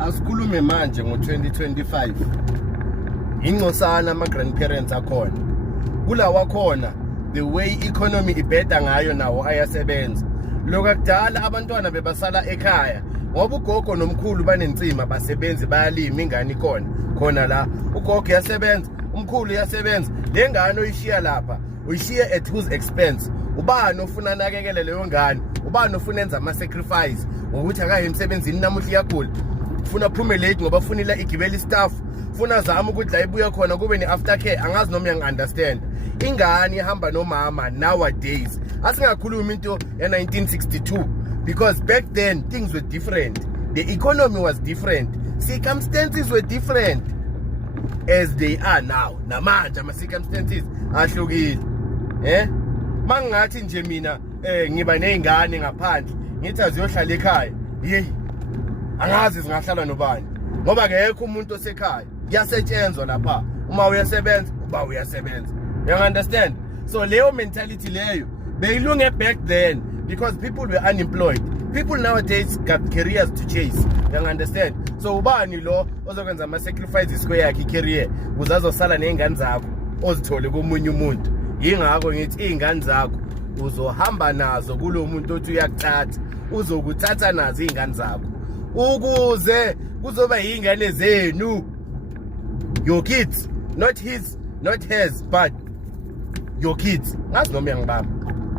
asikhulume manje ngo-2025 ingcosana ama-grandparents akhona kulawa khona the way economy ibheda ngayo nawo ayasebenza lokudala abantwana bebasala ekhaya ngoba ugogo nomkhulu banensima basebenzi bayalima ingane khona la ugogo yasebenza umkhulu yasebenza le ngane oyishiya lapha uyishiya at whose expense ubani ofuna nakekele leyo ngane ubani ofuna enza ama-sacrifice ngokuthi akaye emsebenzini namuhla iyagula ufuna aphume late ngoba funila igibela istaff funa zama ukuthi la ibuya khona kube ne-aftercare angazi noma uyangi-understand ingane ihamba nomama nowadays asingakhulumi into ya-1962 because back then things were different, the economy was different, circumstances were different as they are now. Namanje ama-circumstances ahlukile mangathi nje mina ngiba ney'ngane ngaphandle ngithi aziyohlala ekhaya angazi zingahlala nobani ngoba akekho umuntu osekhaya kuyasetshenzwa lapha uma uyasebenza uba uyasebenza. You understand? So leyo mentality leyo beyilunge back then because people were unemployed. People nowadays got careers to chase. You understand? So ubani lo ozokwenza ama-sacrifices kweyakhe i-career ukuze azosala ney'ngane zakho ozithole komunye umuntu. Yingakho ngithi iy'ngane zakho uzohamba nazo kulo muntu othi uyakuthatha uzokuthatha nazo iy'ngane zakho ukuze kuzoba yingane zenu, your kids, not his, not hers, but your kids. Ngazi noma uyangibamba.